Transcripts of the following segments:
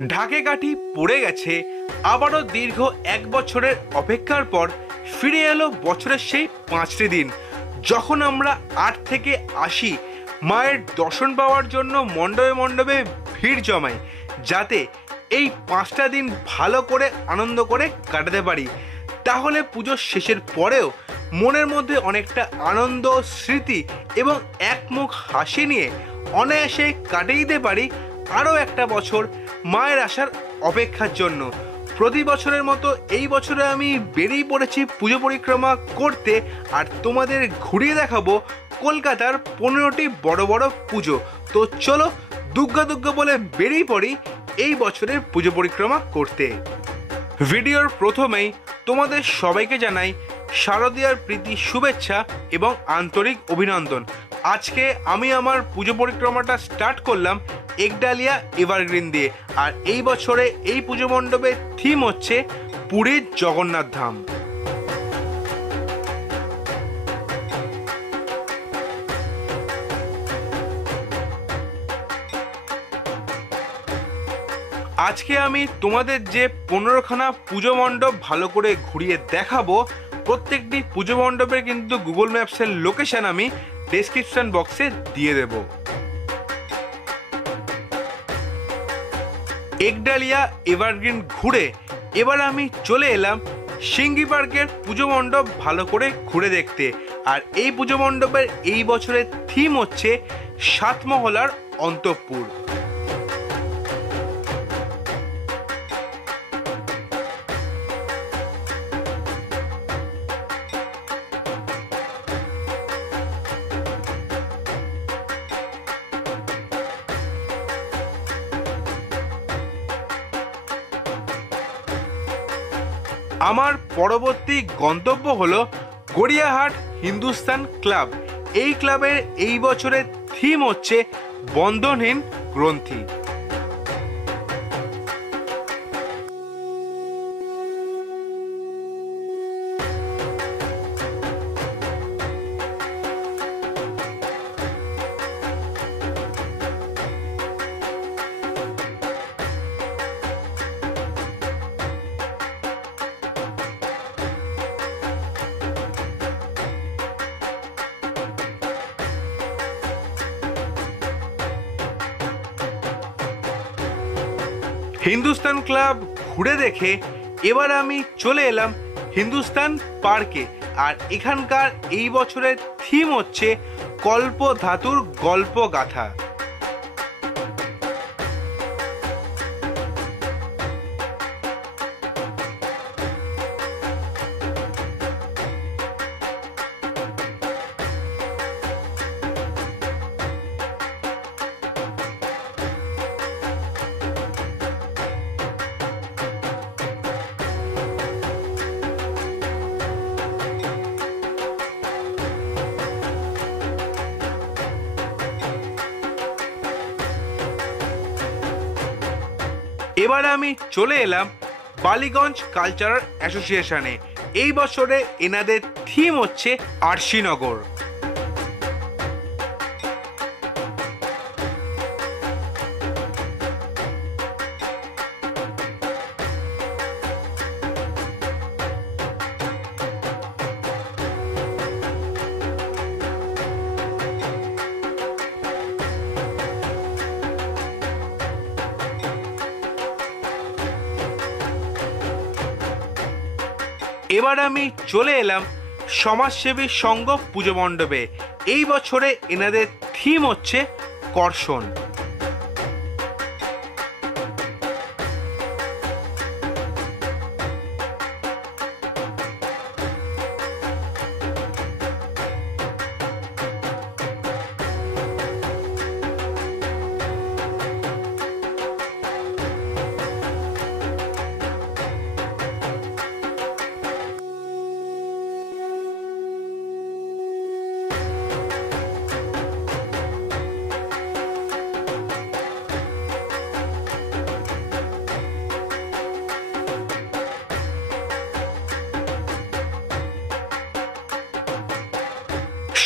ঢাকে কাঠি পড়ে গেছে, আবারও দীর্ঘ 1 বছরের অপেক্ষার পর ফিরে এলো বছরের সেই 5টি দিন, যখন আমরা 8 থেকে 80 মায়ের দর্শন পাওয়ার জন্য মণ্ডপে মণ্ডপে ভিড় জমাই, যাতে এই 5টা দিন ভালো করে আনন্দ করে কাটাতে পারি। তাহলে পুজোর শেষের পরেও মনের মধ্যে অনেকটা আনন্দ, স্মৃতি এবং একমুখ হাসি নিয়ে অনায়াসে কাটিয়ে দিতে পারি আরও একটা বছর মায়ের আসার অপেক্ষার জন্য। প্রতি বছরের মতো এই বছরে আমি বেরিয়ে পড়েছি পুজো পরিক্রমা করতে, আর তোমাদের ঘুরিয়ে দেখাবো কলকাতার 15টি বড় বড় পুজো। তো চলো দুগ্গা দুগ্গা বলে বেরিয়ে পড়ি এই বছরের পুজো পরিক্রমা করতে। ভিডিওর প্রথমেই তোমাদের সবাইকে জানাই শারদীয়ার প্রীতি শুভেচ্ছা এবং আন্তরিক অভিনন্দন। আজকে আমি আমার পুজো পরিক্রমাটা স্টার্ট করলাম একডালিয়া এভারগ্রিন দিয়ে, আর এই বছরে এই পুজো মণ্ডপের থিম হচ্ছে পুরীর জগন্নাথ ধাম। আজকে আমি তোমাদের যে 15খানা পুজো মণ্ডপ ভালো করে ঘুরিয়ে দেখাবো, প্রত্যেকটি পুজো মণ্ডপের কিন্তু গুগল ম্যাপসের লোকেশন আমি ডেসক্রিপশন বক্সে দিয়ে দেব। একডালিয়া এভারগ্রিন ঘুরে এবার আমি চলে এলাম সিঙ্গি পার্কের পুজো মণ্ডপ ভালো করে ঘুরে দেখতে, আর এই পুজো মণ্ডপের এই বছরের থিম হচ্ছে সাতমহলার অন্তঃপুর। আমার পরবর্তী গন্তব্য হলো গড়িয়াহাট হিন্দুস্তান ক্লাব। এই ক্লাবের এই বছরের থিম হচ্ছে বন্ধনহীন গ্রন্থি। হিন্দুস্তান ক্লাব ঘুরে দেখে এবার আমি চলে এলাম হিন্দুস্তান পার্কে, আর এখানকার এই বছরের থিম হচ্ছে কল্প ধাতুর গল্প গাথা। এবার আমি চলে এলাম বালিগঞ্জ কালচারাল অ্যাসোসিয়েশনে। এই বছরে এনাদের থিম হচ্ছে আরশিনগর। এবার আমি চলে এলাম সমাজসেবী সংঘ পুজো মণ্ডপে। এই বছরে এনাদের থিম হচ্ছে কর্ষণ।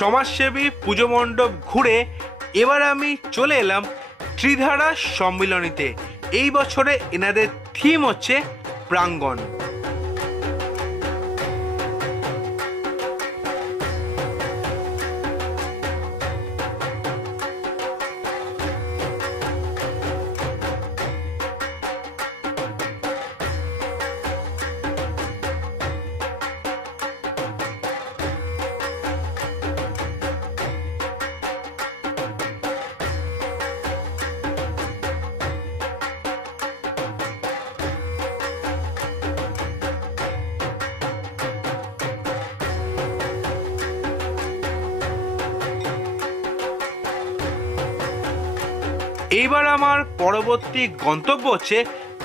সমাজসেবী পুজো মণ্ডপ ঘুরে এবার আমি চলে এলাম ত্রিধারা সম্মিলনীতে। এই বছরে এনাদের থিম হচ্ছে প্রাঙ্গণ। এইবার আমার পরবর্তী গন্তব্য হচ্ছে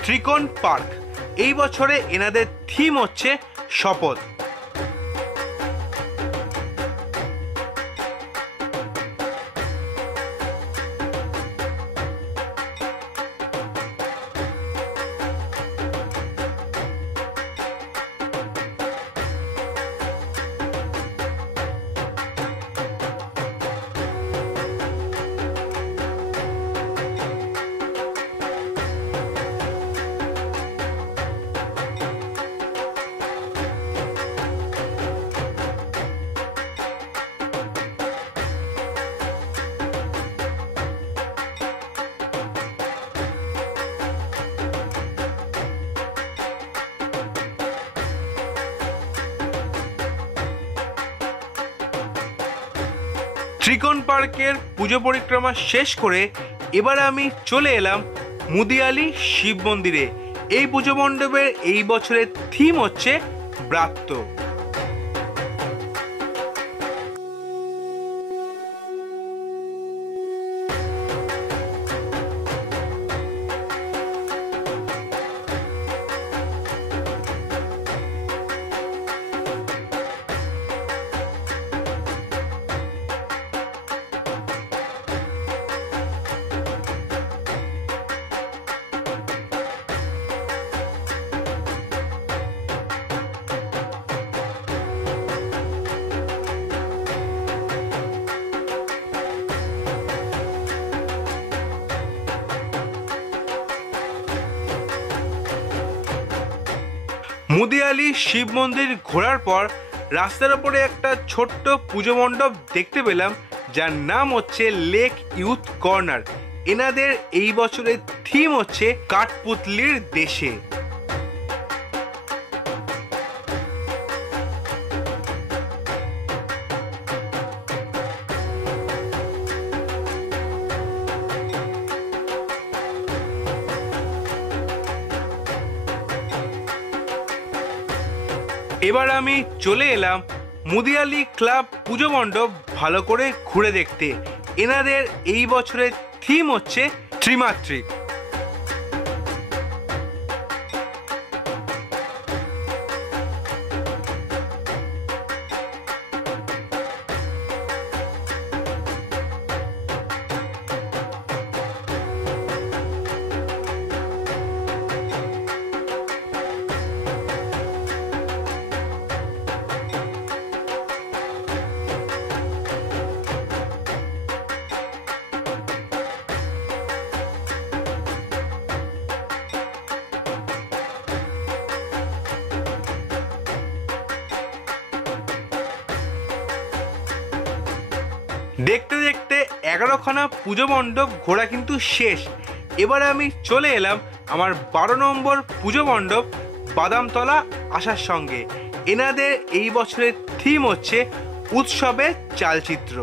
ত্রিকোণ পার্ক। এই বছরে এনাদের থিম হচ্ছে শপথ। ত্রিকোণ পার্কের পুজো পরিক্রমা শেষ করে এবার আমি চলে এলাম মুদিয়ালি শিব মন্দিরে। এই পুজো মণ্ডপের এই বছরের থিম হচ্ছে ব্রাত্য। মুদিয়ালি শিব মন্দির ঘোরার পর রাস্তার ওপরে একটা ছোট্ট পুজো মণ্ডপ দেখতে পেলাম, যার নাম হচ্ছে লেক ইউথ কর্নার। এনাদের এই বছরের থিম হচ্ছে কাঠপুতলির দেশে। এবার আমি চলে এলাম মুদিয়ালি ক্লাব পুজো মণ্ডপ ভালো করে ঘুরে দেখতে। এনাদের এই বছরের থিম হচ্ছে ত্রিমাত্রিক। দেখতে দেখতে 11খানা পুজো মণ্ডপ ঘোরা কিন্তু শেষ। এবারে আমি চলে এলাম আমার 12 নম্বর পুজো মণ্ডপ বাদামতলা আসার সঙ্গে। এনাদের এই বছরের থিম হচ্ছে উৎসবের চালচিত্র।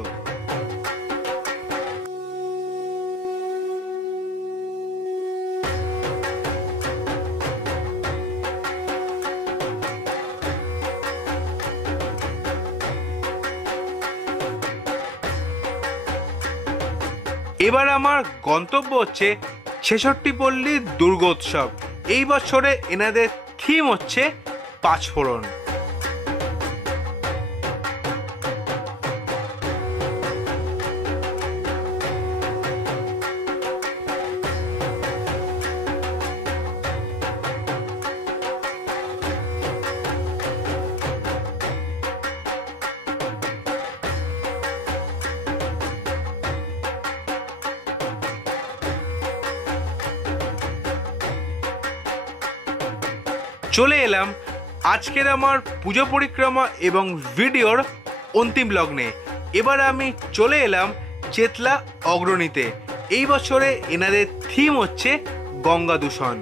এবার আমার গন্তব্য হচ্ছে ৬৬ পল্লী দুর্গোৎসব। এই বছরে এনাদের থিম হচ্ছে পাঁচফোড়ন। চলে এলাম আজকের আমার পুজো পরিক্রমা এবং ভিডিওর অন্তিম লগ্নে। এবার আমি চলে এলাম চেতলা অগ্রণীতে। এই বছরে এনাদের থিম হচ্ছে গঙ্গা দূষণ।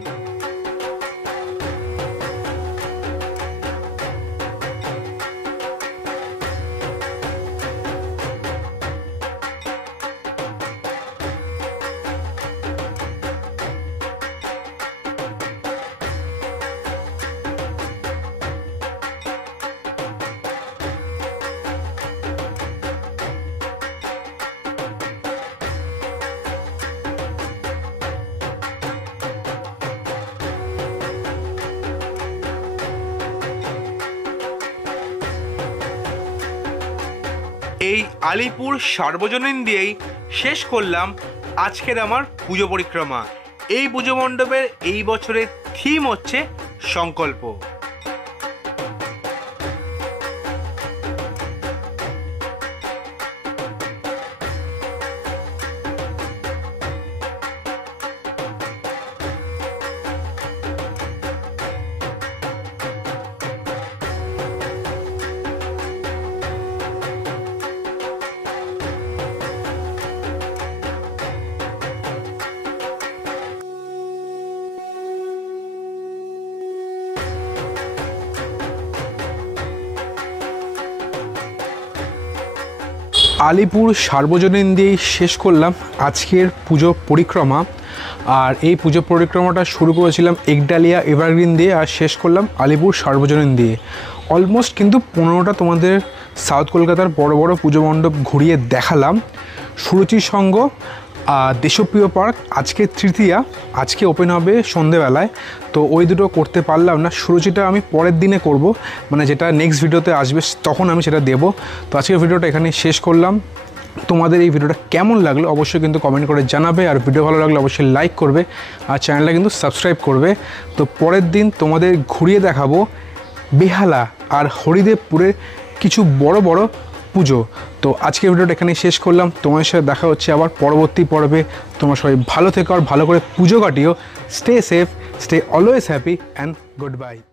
এই আলিপুর সার্বজনীন দিয়েই শেষ করলাম আজকের আমার পুজো পরিক্রমা। এই পুজো মণ্ডপের এই বছরের থিম হচ্ছে সংকল্প। আলিপুর সার্বজনীন দিয়েই শেষ করলাম আজকের পুজো পরিক্রমা। আর এই পুজো পরিক্রমাটা শুরু করেছিলাম একডালিয়া এভারগ্রিন দিয়ে আর শেষ করলাম আলিপুর সার্বজনীন দিয়ে। অলমোস্ট কিন্তু 15টা তোমাদের সাউথ কলকাতার বড় বড় পুজো মণ্ডপ ঘুরিয়ে দেখালাম। সুরুচি সঙ্গ দেশপ্রিয় পার্ক আজকে তৃতীয়া, আজকে ওপেন হবে সন্ধেবেলায়, তো ওই দুটো করতে পারলাম না। সুরুচিটা আমি পরের দিনে করব, মানে যেটা নেক্সট ভিডিওতে আসবে তখন আমি সেটা দেব। তো আজকের ভিডিওটা এখানে শেষ করলাম। তোমাদের এই ভিডিওটা কেমন লাগলো অবশ্যই কিন্তু কমেন্ট করে জানাবে, আর ভিডিও ভালো লাগলে অবশ্যই লাইক করবে আর চ্যানেলটা কিন্তু সাবস্ক্রাইব করবে। তো পরের দিন তোমাদের ঘুরিয়ে দেখাবো বেহালা আর হরিদেবপুরের কিছু বড় বড় পুজো। তো আজকের ভিডিওটা এখানে শেষ করলাম। তোমার সাথে দেখা হচ্ছে আবার পরবর্তী পর্বে। তোমরা সবাই ভালো থেকো আর ভালো করে পুজো কাটিও। Stay safe, stay always happy and good bye.